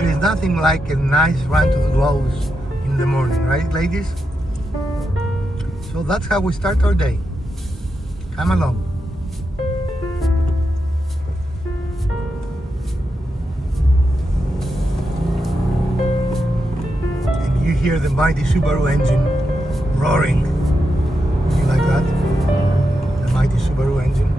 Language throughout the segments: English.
There is nothing like a nice run to the Lowe's in the morning, right, ladies? So that's how we start our day. Come along. And you hear the mighty Subaru engine roaring. You like that? The mighty Subaru engine.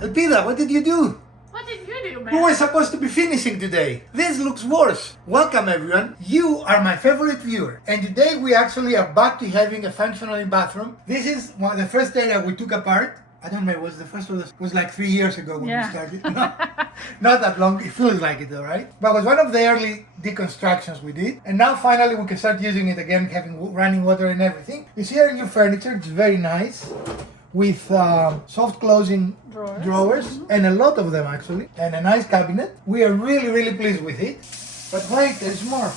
Elpida, what did you do? What did you do, man? We were supposed to be finishing today. This looks worse. Welcome everyone. You are my favorite viewer. And today we actually are back to having a functional bathroom. This is the first area we took apart. I don't remember, was the first one was like 3 years ago when we started. No, not that long, it feels like it though, right? But it was one of the early deconstructions we did. And now finally we can start using it again, having running water and everything. You see our new furniture, it's very nice. With soft closing drawers and a lot of them actually, and a nice cabinet. We are really pleased with it. But wait, there's more.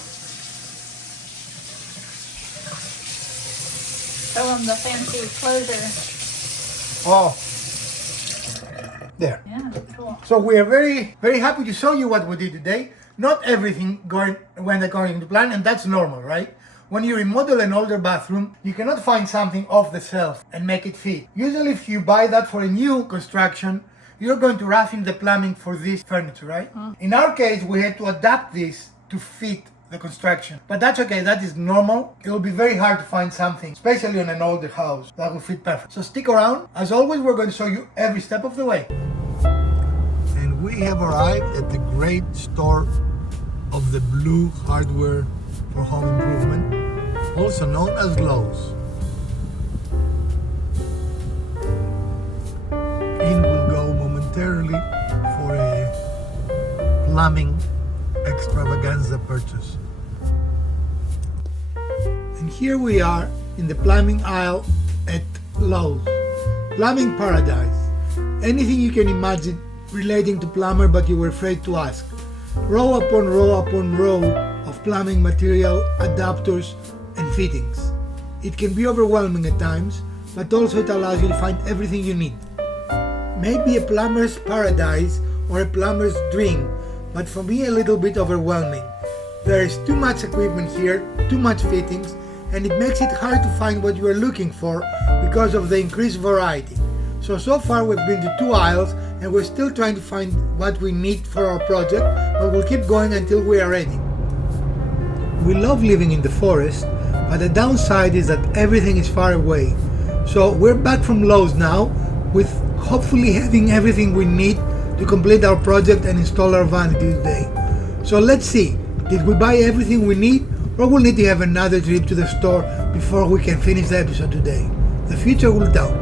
Show them the fancy closure. Oh, there. Yeah, cool. So we are very happy to show you what we did today. Not everything went according to plan, and that's normal, right? When you remodel an older bathroom, you cannot find something off the shelf and make it fit. Usually if you buy that for a new construction, you're going to rough in the plumbing for this furniture, right? In our case, we had to adapt this to fit the construction. But that's okay, that is normal. It will be very hard to find something, especially on an older house, that will fit perfect. So stick around. As always, we're going to show you every step of the way. And we have arrived at the great store of the blue hardware for home improvement, also known as Lowe's. In will go momentarily for a plumbing extravaganza purchase. And here we are in the plumbing aisle at Lowe's. Plumbing paradise. Anything you can imagine relating to plumber but you were afraid to ask. Row upon row upon row of plumbing material, adapters and fittings. It can be overwhelming at times, but also it allows you to find everything you need. Maybe a plumber's paradise or a plumber's dream, but for me a little bit overwhelming. There is too much equipment here, too much fittings, and it makes it hard to find what you are looking for because of the increased variety. So far we've been to 2 aisles and we're still trying to find what we need for our project, but we'll keep going until we are ready. We love living in the forest, but the downside is that everything is far away. So we're back from Lowe's now, with hopefully having everything we need to complete our project and install our vanity today. So let's see, did we buy everything we need, or we'll need to have another trip to the store before we can finish the episode today? The future will tell.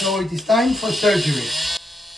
So it is time for surgery.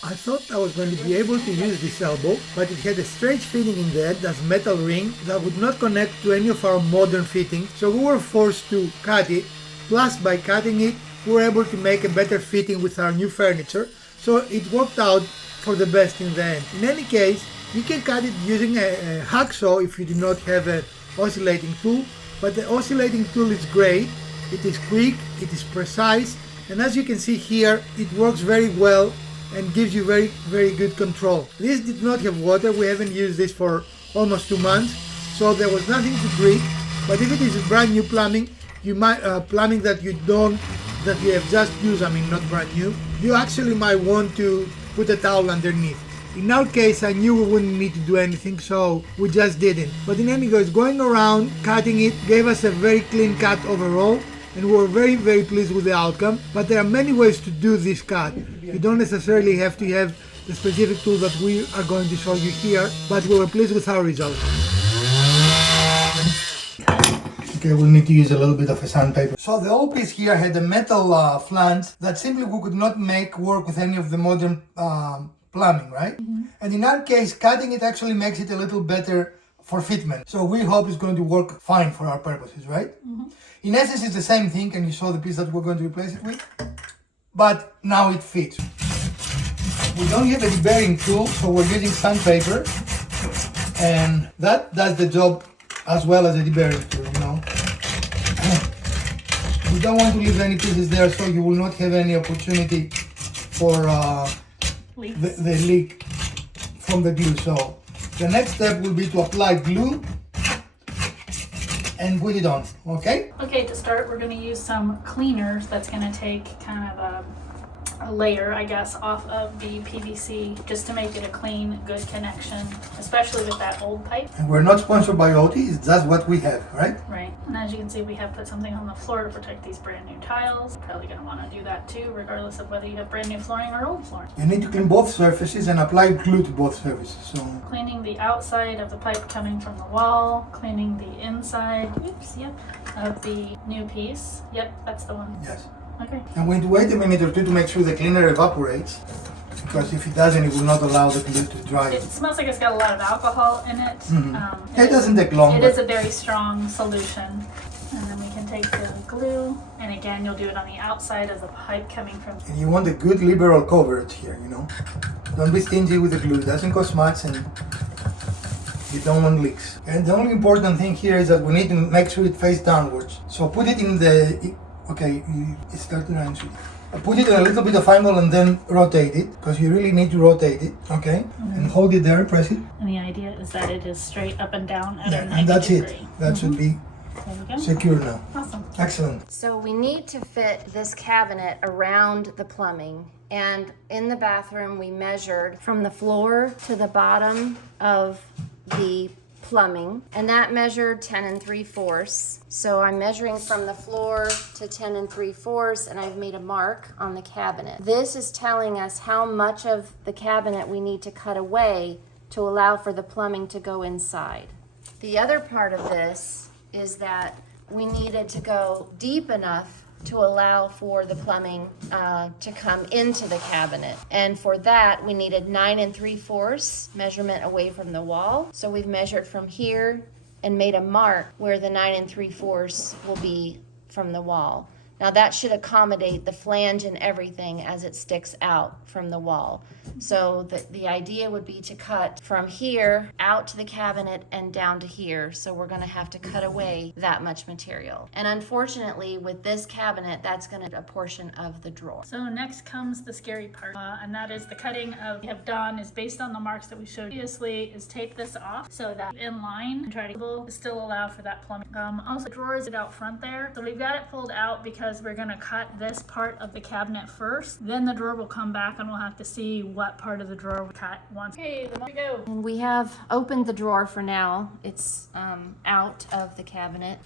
I thought I was going to be able to use this elbow, but it had a strange fitting in the end as metal ring that would not connect to any of our modern fittings, so we were forced to cut it. Plus, by cutting it, we were able to make a better fitting with our new furniture, so it worked out for the best in the end. In any case, you can cut it using a hacksaw if you do not have an oscillating tool, but the oscillating tool is great. It is quick, it is precise, and as you can see here, it works very well and gives you very good control. This did not have water. We haven't used this for almost 2 months, so there was nothing to drip. But if it is brand new plumbing, you might plumbing that you have just used, I mean not brand new, you actually might want to put a towel underneath. In our case, I knew we wouldn't need to do anything, so we just didn't. But in any case, going around cutting it gave us a very clean cut overall, and we were very pleased with the outcome. But there are many ways to do this cut. You don't necessarily have to have the specific tool that we are going to show you here, but we were pleased with our result. Okay, we'll need to use a little bit of a sandpaper. So the old piece here had a metal flange that simply we could not make work with any of the modern plumbing, right? Mm-hmm. And in our case, cutting it actually makes it a little better for fitment. So we hope it's going to work fine for our purposes, right? Mm-hmm. In essence, it's the same thing, and you saw the piece that we're going to replace it with, but now it fits. We don't have a deburring tool, so we're using sandpaper, and that does the job as well as a deburring tool, you know. You don't want to leave any pieces there, so you will not have any opportunity for the leak from the glue. So the next step will be to apply glue and put it on, okay? Okay, to start, we're going to use some cleaners. That's going to take kind of a layer, I guess, off of the PVC just to make it a clean, good connection, especially with that old pipe. And we're not sponsored by OT, it's just what we have, right? Right. And as you can see, we have put something on the floor to protect these brand new tiles. Probably going to want to do that too, regardless of whether you have brand new flooring or old flooring. You need to clean both surfaces and apply glue to both surfaces. So Cleaning the outside of the pipe coming from the wall, cleaning the inside, of the new piece. Yep, that's the one. yes. Okay. I'm going to wait a minute or two to make sure the cleaner evaporates, because if it doesn't, it will not allow the glue to dry. It smells like it's got a lot of alcohol in it. It doesn't take long. It is a very strong solution. And then we can take the glue, and again, you'll do it on the outside of the pipe coming from. And you want a good liberal coverage here, you know. Don't be stingy with the glue. It doesn't cost much, and you don't want leaks. And the only important thing here is that we need to make sure it faces downwards. So put it in the. Okay, it started to run. Put it in a little bit of angle and then rotate it, because you really need to rotate it, okay? And hold it there, press it. And the idea is that it is straight up and down at a 90 and that's degree. it. That should be There we go. secure now. Awesome. Excellent. So we need to fit this cabinet around the plumbing. And in the bathroom, we measured from the floor to the bottom of the plumbing, and that measured 10 3/4. So I'm measuring from the floor to 10 3/4, and I've made a mark on the cabinet. This is telling us how much of the cabinet we need to cut away to allow for the plumbing to go inside. The other part of this is that we needed to go deep enough to allow for the plumbing to come into the cabinet. And for that, we needed 9 3/4 measurement away from the wall. So we've measured from here and made a mark where the 9 3/4 will be from the wall. Now that should accommodate the flange and everything as it sticks out from the wall. So the idea would be to cut from here out to the cabinet and down to here. So we're gonna have to cut away that much material. And unfortunately with this cabinet, that's gonna be a portion of the drawer. So next comes the scary part, and that is the cutting of we have done is based on the marks that we showed previously, is tape this off so that in line and try to still allow for that plumbing. Also the drawer is out front there. So we've got it pulled out because we're gonna cut this part of the cabinet first. Then the drawer will come back and we'll have to see what part of the drawer we cut once. Okay, there we go. And we have opened the drawer for now. It's out of the cabinet.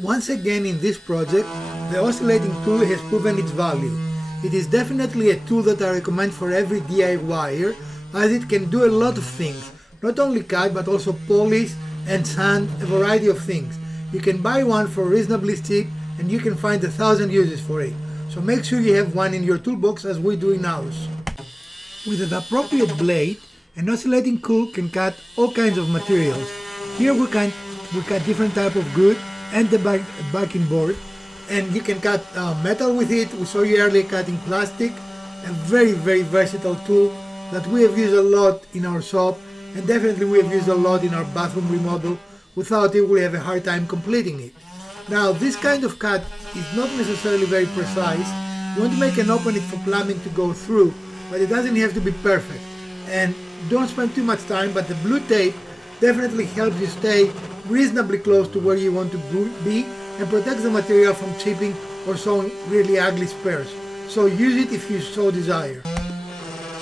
Once again in this project, the oscillating tool has proven its value. It is definitely a tool that I recommend for every DIYer, as it can do a lot of things. Not only cut, but also polish and sand, a variety of things. You can buy one for reasonably cheap, and you can find 1,000 uses for it. So make sure you have one in your toolbox, as we do in ours. With the appropriate blade, an oscillating tool can cut all kinds of materials. Here we cut different type of wood and the backing board, and you can cut metal with it. We saw you earlier cutting plastic. A very, very versatile tool that we have used a lot in our shop, and definitely we have used a lot in our bathroom remodel. Without it, we have a hard time completing it. Now, this kind of cut is not necessarily very precise. You want to make an opening for plumbing to go through, but it doesn't have to be perfect. And don't spend too much time, but the blue tape definitely helps you stay reasonably close to where you want to be and protects the material from chipping or showing really ugly spares. So use it if you so desire.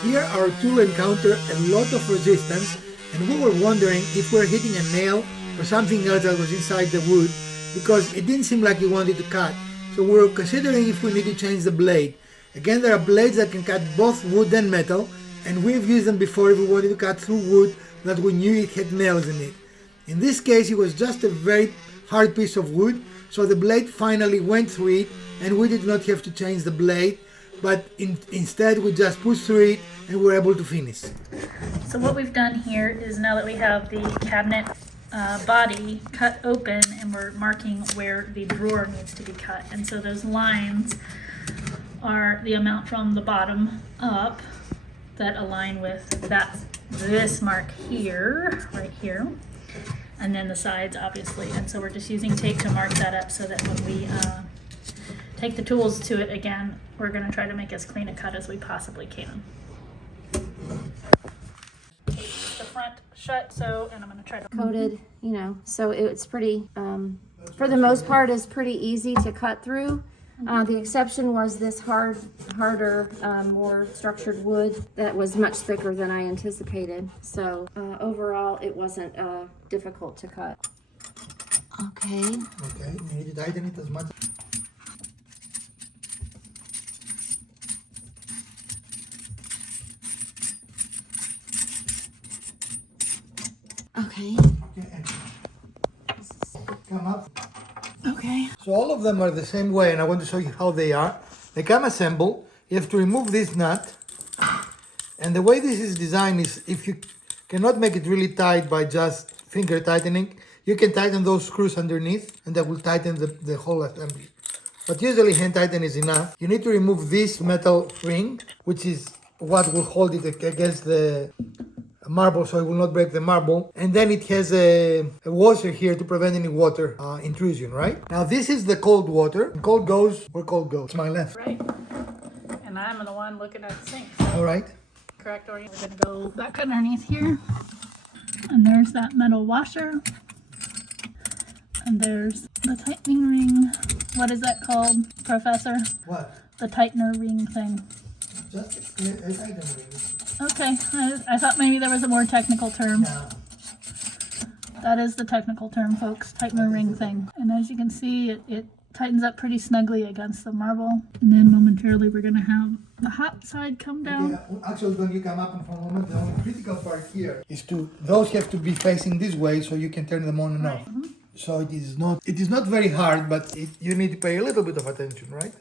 Here our tool encountered a lot of resistance, and we were wondering if we're hitting a nail or something else that was inside the wood, because it didn't seem like it wanted to cut. So we were considering if we need to change the blade. Again, there are blades that can cut both wood and metal, and we've used them before if we wanted to cut through wood that we knew it had nails in it. In this case, it was just a very hard piece of wood, so the blade finally went through it, and we did not have to change the blade, but instead we just pushed through it and were able to finish. So what we've done here is, now that we have the cabinet body cut open, and we're marking where the drawer needs to be cut, and so those lines are the amount from the bottom up that align with this mark here, right here, and then the sides obviously. And so we're just using tape to mark that up so that when we take the tools to it again. We're gonna try to make as clean a cut as we possibly can. The front shut, so, and I'm gonna try to Coated, you know, so it's pretty, for the most part, is pretty easy to cut through. The exception was this harder, more structured wood that was much thicker than I anticipated. So overall, it wasn't difficult to cut. Okay. Okay, you need to tighten it as much. Okay. Okay, and come up. Okay. So all of them are the same way, and I want to show you how they are. They come assembled. You have to remove this nut. And the way this is designed is, if you cannot make it really tight by just finger tightening, you can tighten those screws underneath, and that will tighten the whole assembly. But usually hand tighten is enough. You need to remove this metal ring, which is what will hold it against the marble, so it will not break the marble. And then it has a washer here to prevent any water intrusion, right? Now this is the cold water. Cold goes where cold goes. It's my left. Right. And I'm the one looking at the sink. All right. Correct orient. We're gonna go back underneath here. And there's that metal washer. And there's the tightening ring. What is that called, Professor? What? The tightener ring thing. Just a tighten ring. Okay, I thought maybe there was a more technical term. No. That is the technical term, folks, tightener ring thing. And as you can see, it tightens up pretty snugly against the marble. And then momentarily we're gonna have the hot side come down. Okay, actually, when you come up and for a moment, the only critical part here is those have to be facing this way so you can turn them on and off. Mm-hmm. So it is not very hard, but you need to pay a little bit of attention, right?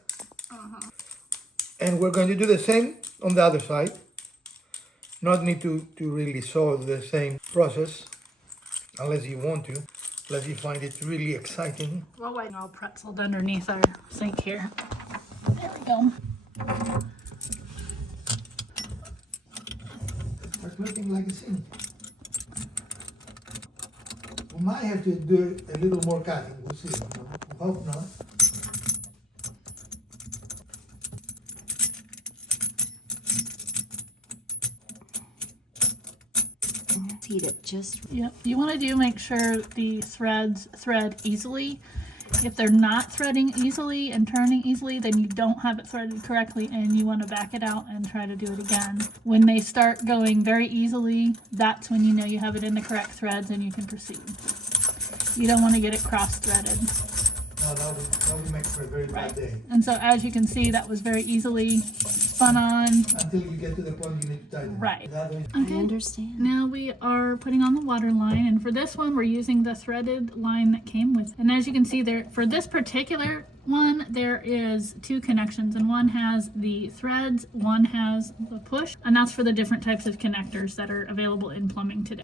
And we're going to do the same on the other side. Not need to really solve the same process, unless you want to, unless you find it really exciting. Well, we're all pretzeled underneath our sink here. There we go. It's looking like a sink. We might have to do a little more cutting, we'll see. Hope not. Heat it just. Yep, you want to make sure the threads thread easily. If they're not threading easily and turning easily, then you don't have it threaded correctly and you want to back it out and try to do it again. When they start going very easily, that's when you know you have it in the correct threads and you can proceed. You don't want to get it cross-threaded. No, that would make for a very bad day. And so as you can see, that was very easily spun on. Until you get to the point you need to tighten. Right. I understand. Now we are putting on the water line, and for this one we're using the threaded line that came with it. And as you can see there, for this particular one, there is two connections, and one has the threads, one has the push, and that's for the different types of connectors that are available in plumbing today.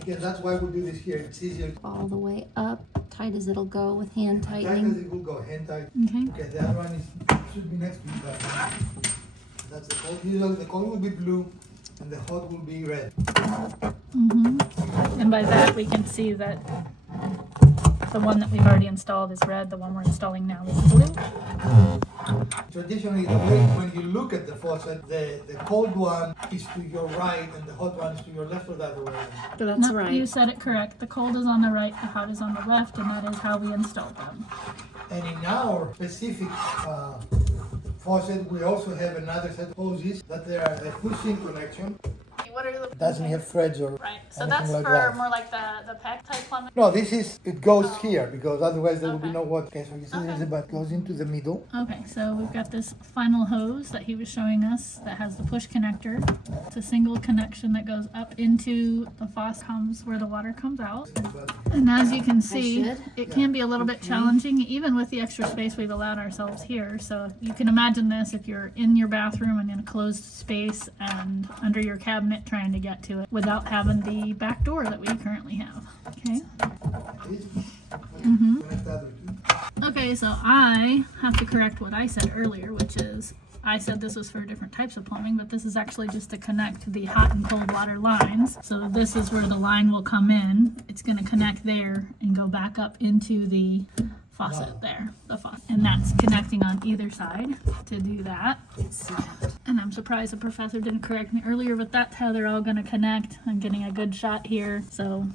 Again, that's why we do this here. It's easier. All the way up, tight as it'll go with hand Tight as tightening. it will go, hand tight. Okay. Okay, the other one should be next to you. That's the cold. Usually the cold will be blue and the hot will be red. And by that we can see that the one that we've already installed is red, the one we're installing now is blue. Traditionally, the way when you look at the faucet, the cold one is to your right and the hot one is to your left, or the other way around. That's No, right. you said it correct. The cold is on the right, the hot is on the left, and that is how we installed them. And in our specific faucet, we also have another set of hoses that they are a push-in connection. What are the Doesn't have threads or right? So anything that's like for that. more like the PEX type plumbing. No, it goes here because otherwise there will be Okay. no water. Okay, so you see Okay. it goes into the middle. Okay, so we've got this final hose that he was showing us that has the push connector. It's a single connection that goes up into the faucet, comes where the water comes out. But And as you can see, should? it can be a little bit challenging, even with the extra space we've allowed ourselves here. So you can imagine this if you're in your bathroom and in a closed space and under your cabinet trying to get to it without having the back door that we currently have. Okay. connect the other two. Okay, so I have to correct what I said earlier, which is I said this was for different types of plumbing, but this is actually just to connect the hot and cold water lines. So this is where the line will come in. It's going to connect there and go back up into the faucet there, the faucet. And that's connecting on either side to do that. And I'm surprised the professor didn't correct me earlier, but that's how they're all gonna connect. I'm getting a good shot here. So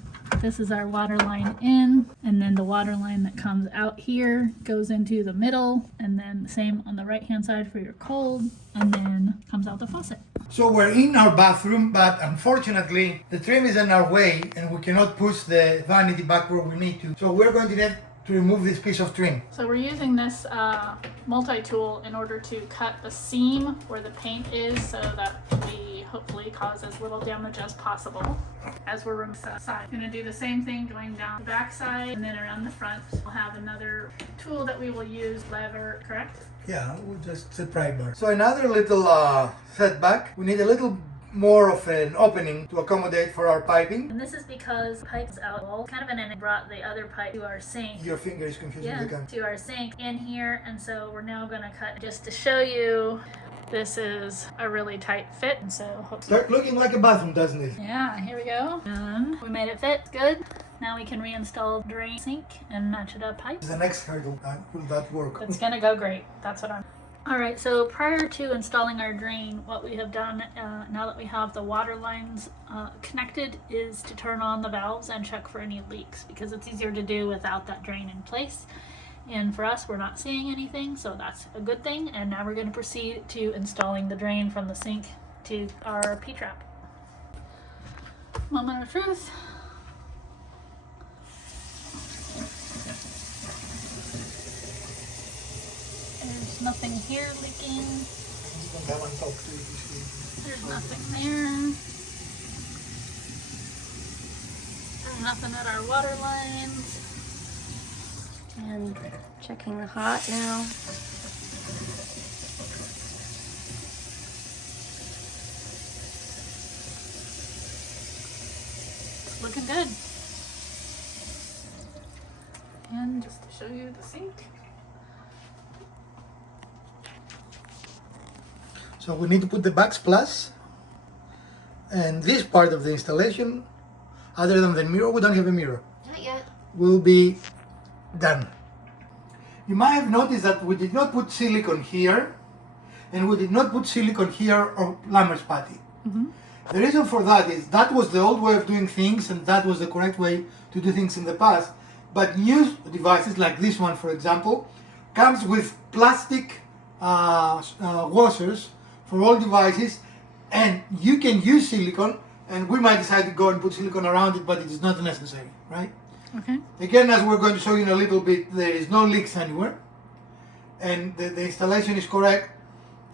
this is our water line in, and then the water line that comes out here goes into the middle, and then the same on the right hand side for your cold, and then comes out the faucet. So we're in our bathroom, but unfortunately the trim is in our way and we cannot push the vanity back where we need to. So we're going to need to remove this piece of trim. So we're using this multi-tool in order to cut the seam where the paint is, so that we hopefully cause as little damage as possible as we're removing the side. We're going to do the same thing going down the back side and then around the front. We'll have another tool that we will use, lever, correct? Yeah, we'll just set primer. So another little setback. We need a little more of an opening to accommodate for our piping. And this is because pipe's out, kind of in, and brought the other pipe to our sink. Your finger is confusing the camera. To our sink in here, and so we're now going to cut just to show you. This is a really tight fit, and so hopefully. Start looking like a bathroom, doesn't it? Yeah, here we go. And we made it fit. Good. Now we can reinstall drain sink and match it up pipe. The next hurdle, will that work? It's gonna go great. That's what I'm. All right, so prior to installing our drain, what we have done now that we have the water lines connected is to turn on the valves and check for any leaks, because it's easier to do without that drain in place. And for us, we're not seeing anything, so that's a good thing. And now we're going to proceed to installing the drain from the sink to our P-trap. Moment of truth. There's nothing here leaking. There's nothing there. There's nothing at our water lines. And checking the hot now. It's looking good. And just to show you the sink. So we need to put the backsplash, and this part of the installation, other than the mirror, we don't have a mirror, Not yet. will be done. You might have noticed that we did not put silicone here, and we did not put silicone here or plumber's putty. The reason for that is that was the old way of doing things, and that was the correct way to do things in the past. But new devices like this one, for example, comes with plastic washers for all devices, and you can use silicone, and we might decide to go and put silicone around it, but it is not necessary, right? Okay. Again, as we're going to show you in a little bit, there is no leaks anywhere, and the installation is correct.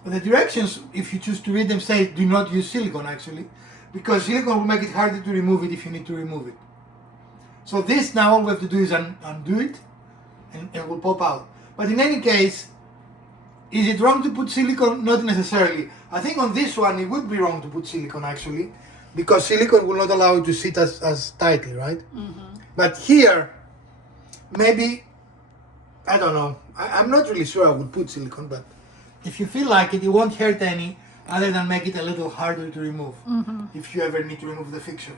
The directions, if you choose to read them, say do not use silicone actually, because silicone will make it harder to remove it if you need to remove it. So this now all we have to do is undo it, and it will pop out. But in any case, is it wrong to put silicone? Not necessarily. I think on this one it would be wrong to put silicone actually, because silicone will not allow it to sit as tightly, right? But here, maybe, I don't know, I'm not really sure I would put silicone, but if you feel like it, it won't hurt any, other than make it a little harder to remove, if you ever need to remove the fixture.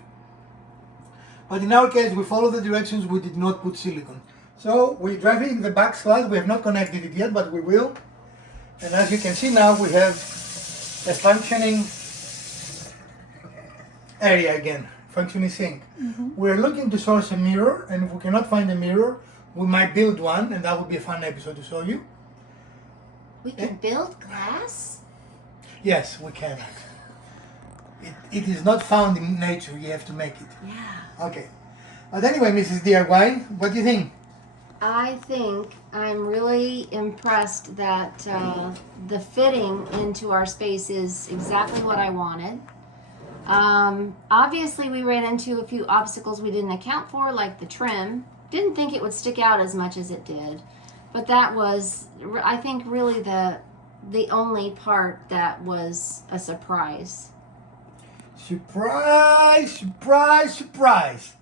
But in our case, we follow the directions, we did not put silicone. So we're driving the backsplash, we have not connected it yet, but we will. And as you can see now, we have a functioning area again, functioning sink. We're looking to source a mirror, and if we cannot find a mirror, we might build one, and that would be a fun episode to show you. We can build glass? Yes, we can. It is not found in nature, you have to make it. Yeah. Okay. But anyway, Mrs. DIY, what do you think? I think I'm really impressed that the fitting into our space is exactly what I wanted. Obviously, we ran into a few obstacles we didn't account for, like the trim. Didn't think it would stick out as much as it did. But that was, I think, really the only part that was a surprise. Surprise, surprise, surprise.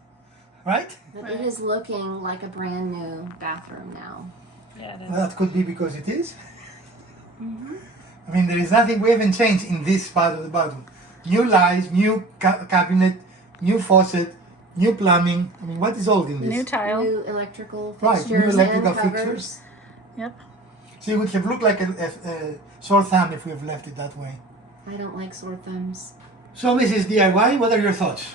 Right? But it is looking like a brand new bathroom now. Yeah, it is. Well, that could be because it is. I mean, there is nothing we haven't changed in this part of the bathroom. New lights, new cabinet, new faucet, New plumbing. I mean, what is old in this? New tile. New electrical Right, fixtures new electrical and covers. fixtures. Yep. So it would have looked like a sore thumb if we have left it that way. I don't like sore thumbs. So Mrs. DIY, what are your thoughts?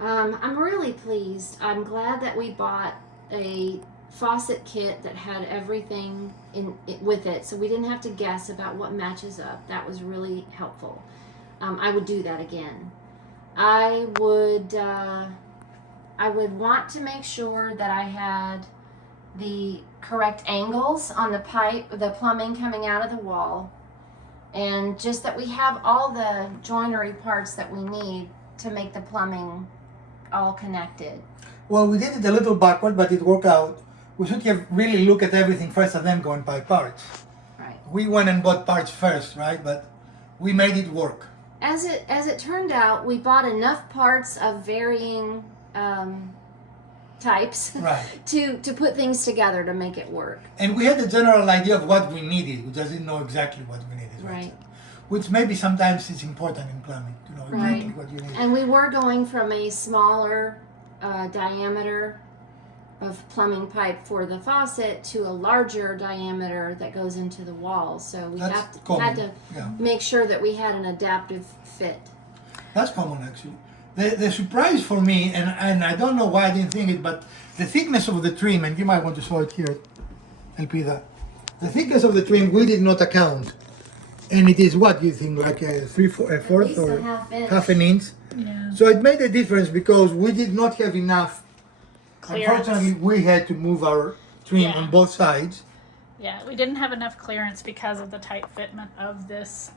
I'm really pleased. I'm glad that we bought a faucet kit that had everything with it, so we didn't have to guess about what matches up. That was really helpful. I would do that again. I would want to make sure that I had the correct angles on the pipe, the plumbing coming out of the wall, and just that we have all the joinery parts that we need to make the plumbing all connected. Well, we did it a little backward, but it worked out. We should have really looked at everything first and then go and buy parts. Right. We went and bought parts first, right? But we made it work. As it turned out, we bought enough parts of varying types Right. to put things together to make it work. And we had a general idea of what we needed. We just didn't know exactly what we needed, right? Right. Which maybe sometimes is important in plumbing, to know exactly Right. what you need. And we were going from a smaller diameter of plumbing pipe for the faucet to a larger diameter that goes into the wall. So we That's had common. to Yeah. make sure that we had an adaptive fit. That's common, actually. The surprise for me, and I don't know why I didn't think it, but the thickness of the trim, and you might want to show it here, Elpida. The thickness of the trim we did not account. And it is what you think, like a fourth least or a half an inch. Yeah. So it made a difference because we did not have enough. Clearance. Unfortunately, we had to move our trim Yeah. on both sides. Yeah, we didn't have enough clearance because of the tight fitment of this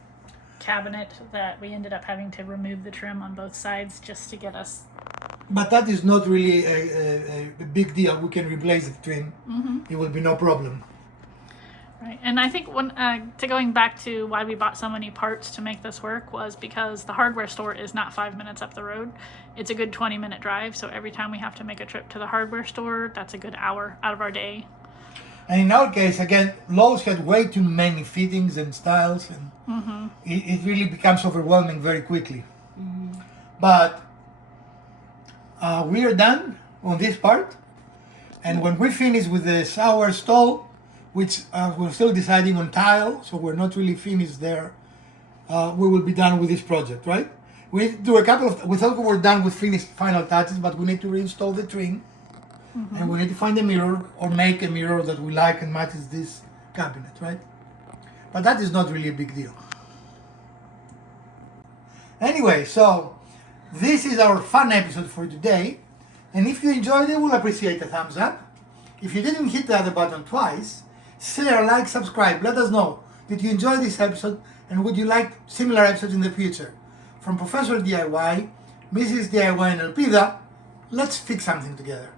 cabinet that we ended up having to remove the trim on both sides just to get us. But that is not really a big deal. We can replace the trim. It will be no problem. Right, and I think when going back to why we bought so many parts to make this work was because the hardware store is not 5 minutes up the road. It's a good 20-minute drive, so every time we have to make a trip to the hardware store, that's a good hour out of our day. And in our case, again, Lowe's had way too many fittings and styles, and it really becomes overwhelming very quickly. But we are done on this part, and when we finish with the shower stall, which we're still deciding on tile, so we're not really finished there, we will be done with this project, right? We need to do a couple of, we thought we were done with final touches, but we need to reinstall the trim, and we need to find a mirror, or make a mirror that we like and matches this cabinet, right? But that is not really a big deal. Anyway, so this is our fun episode for today, and if you enjoyed it, we'll appreciate a thumbs up. If you didn't hit the other button twice, share, like, subscribe. Let us know. Did you enjoy this episode, and would you like similar episodes in the future? From Professor DIY, Mrs. DIY, and Elpida, let's fix something together.